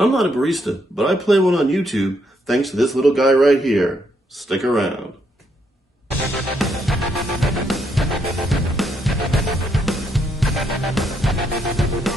I'm not a barista, but I play one on YouTube thanks to this little guy right here. Stick around.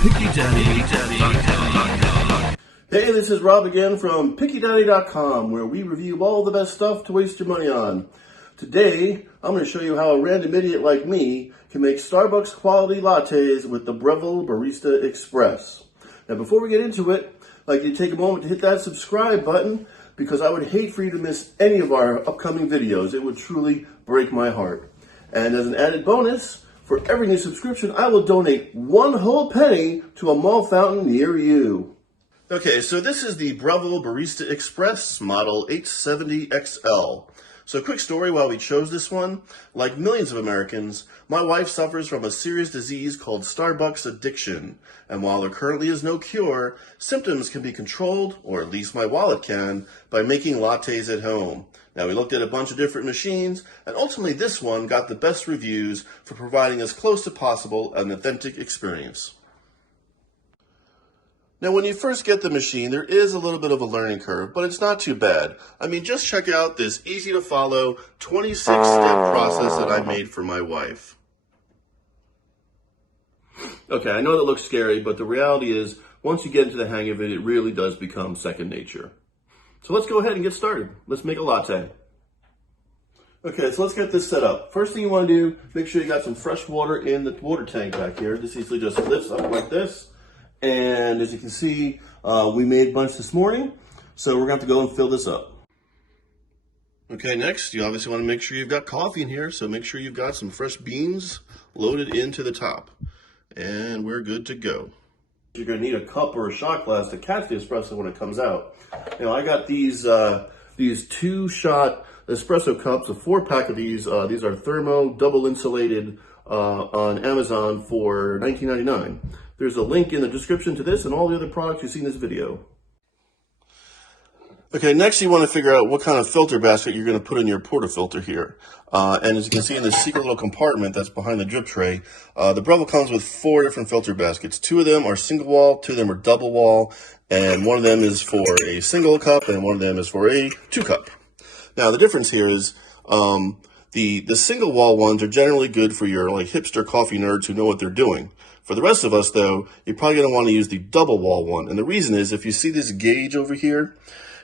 PickyDaddy. Hey, this is Rob again from PickyDaddy.com, where we review all the best stuff to waste your money on. Today, I'm going to show you how a random idiot like me can make Starbucks quality lattes with the Breville Barista Express. Now, before we get into it, I'd like you to take a moment to hit that subscribe button, because I would hate for you to miss any of our upcoming videos. It would truly break my heart. And as an added bonus, for every new subscription, I will donate one whole penny to a mall fountain near you. Okay, so this is the Breville Barista Express Model 870XL. So quick story while we chose this one. Like millions of Americans, my wife suffers from a serious disease called Starbucks addiction. And while there currently is no cure, symptoms can be controlled, or at least my wallet can, by making lattes at home. Now, we looked at a bunch of different machines, and ultimately this one got the best reviews for providing as close to possible an authentic experience. Now, when you first get the machine, there is a little bit of a learning curve, but it's not too bad. I mean, just check out this easy-to-follow 26-step process that I made for my wife. Okay, I know that looks scary, but the reality is, once you get into the hang of it, it really does become second nature. So let's go ahead and get started. Let's make a latte. Okay, so let's get this set up. First thing you want to do, make sure you got some fresh water in the water tank back here. This easily just lifts up like this. And as you can see, we made a bunch this morning, so we're going to have to go and fill this up. Okay, next, you obviously want to make sure you've got coffee in here, so make sure you've got some fresh beans loaded into the top. And we're good to go. You're going to need a cup or a shot glass to catch the espresso when it comes out. You know, I got these 2-shot espresso cups, a 4-pack of these. These are thermo, double insulated on Amazon for $19.99. There's a link in the description to this and all the other products you see in this video. Okay, next you want to figure out what kind of filter basket you're going to put in your portafilter here. And as you can see in this secret little compartment that's behind the drip tray, the Breville comes with 4 different filter baskets. 2 of them are single wall, 2 of them are double wall, and 1 of them is for a single cup, and 1 of them is for a 2-cup. Now, the difference here is the single wall ones are generally good for your like hipster coffee nerds who know what they're doing. For the rest of us, though, you're probably going to want to use the double wall one. And the reason is, if you see this gauge over here,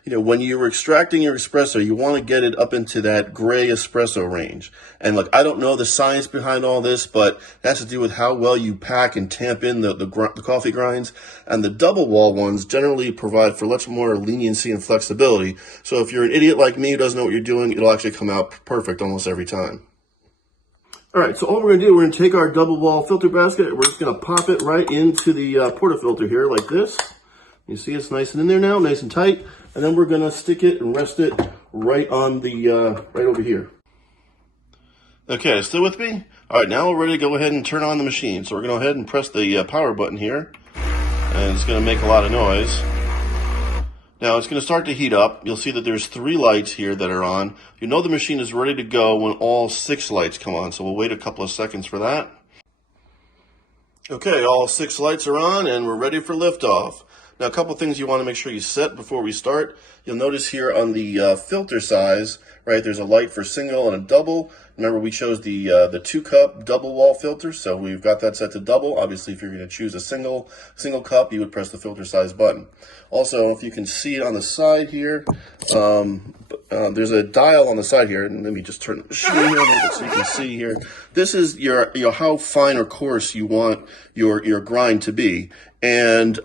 you know, when you're extracting your espresso, you want to get it up into that gray espresso range. And look, I don't know the science behind all this, but it has to do with how well you pack and tamp in the coffee grinds. And the double wall ones generally provide for much more leniency and flexibility. So if you're an idiot like me who doesn't know what you're doing, it'll actually come out perfect almost every time. All right, so all we're going to do, we're going to take our double wall filter basket, and we're just going to pop it right into the portafilter here like this. You see it's nice and in there now, nice and tight. And then we're going to stick it and rest it right on the, right over here. Okay, still with me? All right, now we're ready to go ahead and turn on the machine. So we're going to go ahead and press the power button here. And it's going to make a lot of noise. Now it's going to start to heat up. You'll see that there's 3 lights here that are on. You know the machine is ready to go when all 6 lights come on. So we'll wait a couple of seconds for that. Okay, all 6 lights are on and we're ready for liftoff. Now, a couple things you want to make sure you set before we start. You'll notice here on the filter size, right, there's a light for single and a double. Remember, we chose the 2-cup double wall filter, so we've got that set to double. Obviously, if you're going to choose a single cup, you would press the filter size button. Also, if you can see it on the side here, there's a dial on the side here, and let me just turn the machine here a little bit so you can see here. This is your how fine or coarse you want your grind to be, and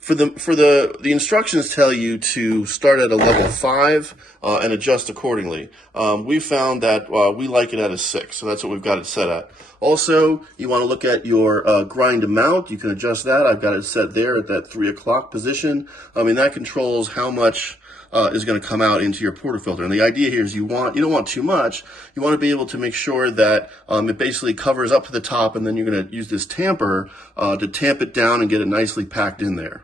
For the instructions tell you to start at a level 5 and adjust accordingly. We found that we like it at a 6, so that's what we've got it set at. Also, you want to look at your grind amount. You can adjust that. I've got it set there at that 3 o'clock position. I mean, that controls how much is going to come out into your portafilter. And the idea here is you don't want too much. You want to be able to make sure that it basically covers up to the top, and then you're going to use this tamper to tamp it down and get it nicely packed in there.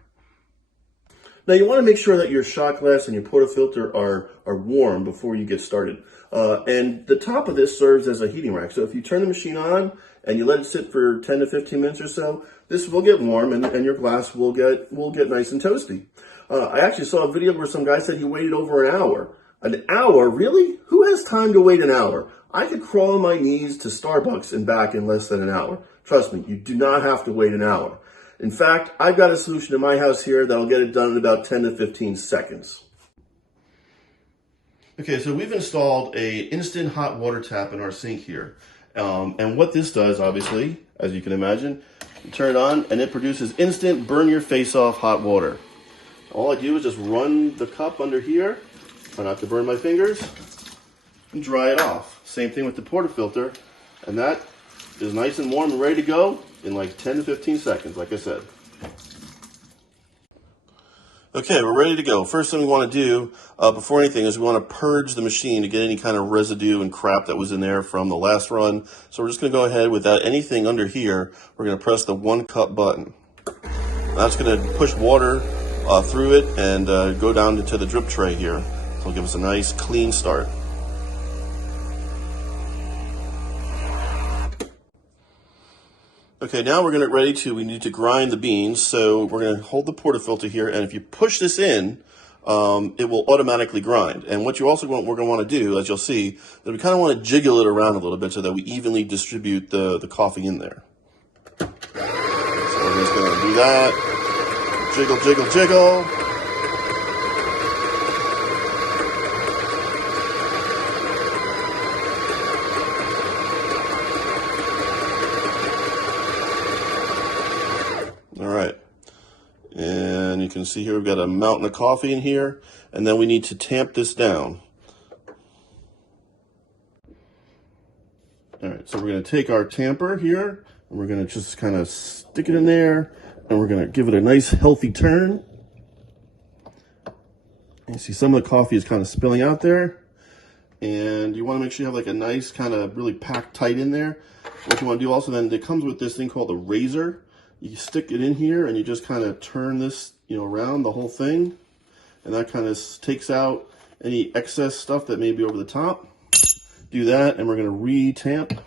Now, you want to make sure that your shot glass and your portafilter are warm before you get started. And the top of this serves as a heating rack. So if you turn the machine on and you let it sit for 10 to 15 minutes or so, this will get warm and your glass will get nice and toasty. I actually saw a video where some guy said he waited over an hour. An hour? Really? Who has time to wait an hour? I could crawl on my knees to Starbucks and back in less than an hour. Trust me, you do not have to wait an hour. In fact, I've got a solution in my house here that'll get it done in about 10 to 15 seconds. Okay, so we've installed a instant hot water tap in our sink here. And what this does, obviously, as you can imagine, you turn it on and it produces instant burn your face off hot water. All I do is just run the cup under here, try not to burn my fingers, and dry it off. Same thing with the portafilter, and that is nice and warm and ready to go in like 10 to 15 seconds, like I said. Okay, we're ready to go. First thing we want to do before anything is we want to purge the machine to get any kind of residue and crap that was in there from the last run. So we're just going to go ahead without anything under here. We're going to press the 1 cup button. That's going to push water through it and go down into the drip tray here. So it'll give us a nice clean start. Okay, now we're going to get ready to, we need to grind the beans. So we're going to hold the portafilter here, and if you push this in, it will automatically grind. And what you also we're going to want to do, as you'll see, that we kind of want to jiggle it around a little bit so that we evenly distribute the coffee in there. So we're just going to do that. Jiggle, jiggle, jiggle. All right, and you can see here we've got a mountain of coffee in here, and then we need to tamp this down. All right, so we're going to take our tamper here, and we're going to just kind of stick it in there, and we're going to give it a nice healthy turn. You see some of the coffee is kind of spilling out there, and you want to make sure you have like a nice kind of really packed tight in there. What you want to do also then, it comes with this thing called a razor. You stick it in here and you just kind of turn this, around the whole thing, and that kind of takes out any excess stuff that may be over the top. Do that, and we're going to re-tamp. Give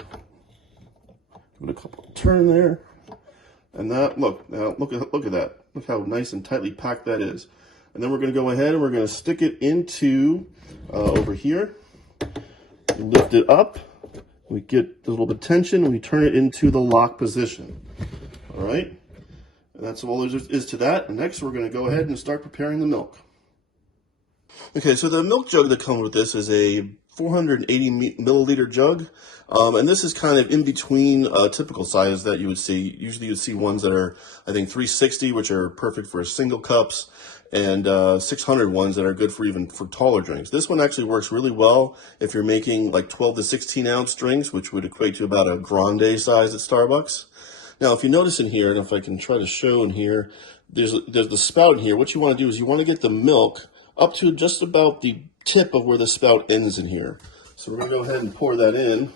it a couple of turn there, and that look at that. Look how nice and tightly packed that is. And then we're going to go ahead and we're going to stick it into over here. We lift it up. We get a little bit of tension, and we turn it into the lock position. All right, and that's all there is to that. And next, we're going to go ahead and start preparing the milk. Okay, so the milk jug that comes with this is a 480 milliliter jug, and this is kind of in between typical size that you would see. Usually, you'd see ones that are, I think, 360, which are perfect for single cups, and 600 ones that are good for even for taller drinks. This one actually works really well if you're making like 12 to 16 ounce drinks, which would equate to about a grande size at Starbucks. Now, if you notice in here, and if I can try to show in here, there's the spout in here. What you want to do is you want to get the milk up to just about the tip of where the spout ends in here. So we're going to go ahead and pour that in.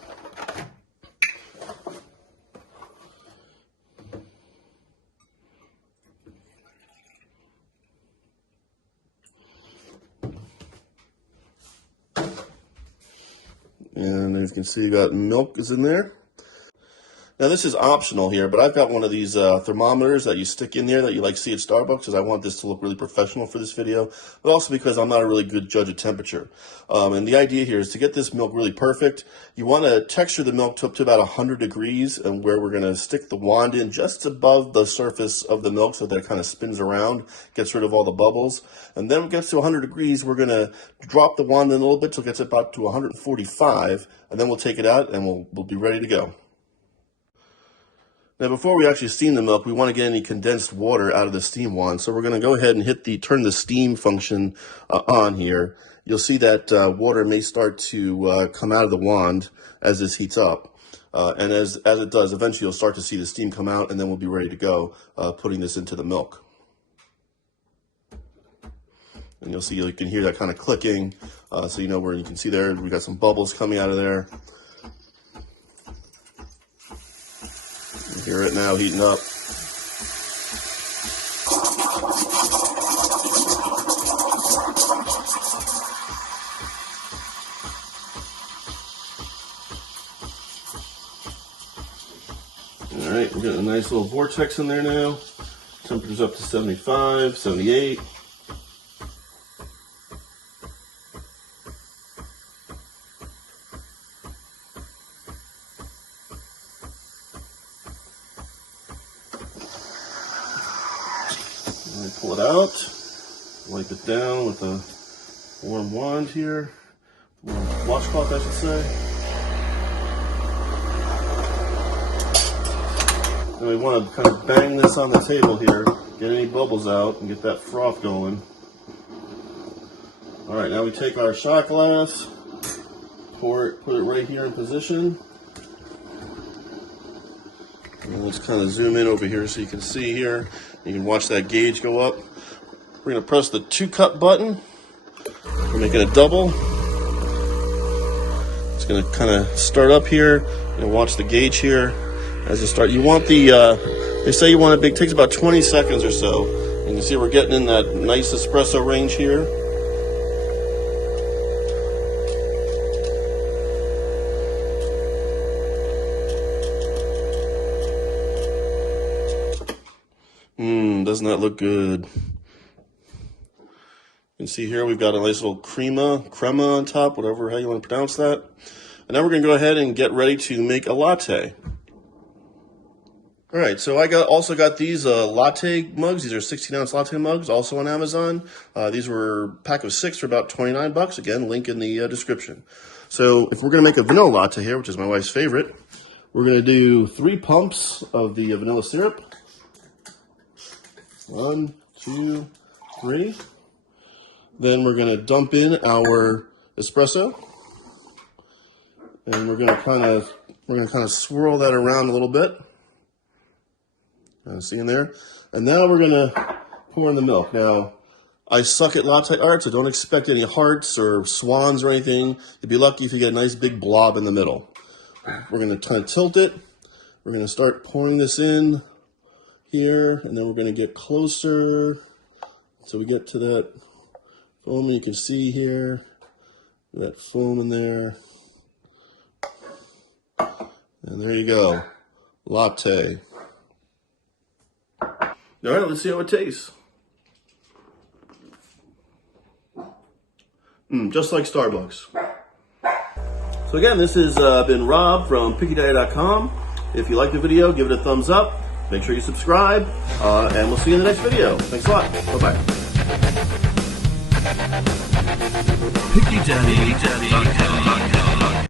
And as you can see, you got milk is in there. Now this is optional here, but I've got one of these thermometers that you stick in there that you like see at Starbucks, because I want this to look really professional for this video, but also because I'm not a really good judge of temperature. And the idea here is to get this milk really perfect. You want to texture the milk to up to about 100 degrees, and where we're going to stick the wand in just above the surface of the milk so that it kind of spins around, gets rid of all the bubbles. And then when it gets to 100 degrees, we're going to drop the wand in a little bit till it gets about to 145, and then we'll take it out and we'll be ready to go. Now, before we actually steam the milk, we want to get any condensed water out of the steam wand. So we're going to go ahead and turn the steam function on here. You'll see that water may start to come out of the wand as this heats up. And as it does, eventually you'll start to see the steam come out, and then we'll be ready to go putting this into the milk. And you'll see, you can hear that kind of clicking. So you know where you can see there, we got some bubbles coming out of there. You hear it now heating up. All right, We're getting a nice little vortex in there now. Temperature's up to 75, 78. And pull it out, wipe it down with a warm wand here, warm washcloth I should say. And we want to kind of bang this on the table here, get any bubbles out and get that froth going. All right, now we take our shot glass, put it right here in position. And let's kind of zoom in over here so you can see here. You can watch that gauge go up. We're going to press the 2-cup button. We're making a double. It's going to kind of start up here and watch the gauge here as you start. You want the, they say you want it takes about 20 seconds or so. And you can see we're getting in that nice espresso range here. Doesn't that look good? You can see here we've got a nice little crema on top, whatever how you want to pronounce that. And now we're going to go ahead and get ready to make a latte. All right, so I also got these latte mugs. These are 16-ounce latte mugs, also on Amazon. These were a pack of 6 for about 29 bucks. Again, link in the description. So if we're going to make a vanilla latte here, which is my wife's favorite, we're going to do 3 pumps of the vanilla syrup. 1, 2, 3. Then we're going to dump in our espresso, and we're going to kind of swirl that around a little bit. See in there, and now we're going to pour in the milk. Now, I suck at latte art, so don't expect any hearts or swans or anything. You'd be lucky if you get a nice big blob in the middle. We're going to kind of tilt it. We're going to start pouring this in here, and then we're going to get closer so we get to that foam. You can see here that foam in there, and there you go, latte. All right, let's see how it tastes. Just like Starbucks. So again, this has been Rob from PickyDaddy.com. If you like the video, give it a thumbs up. Make sure you subscribe, and we'll see you in the next video. Thanks a lot. Bye-bye. PickyDaddy.com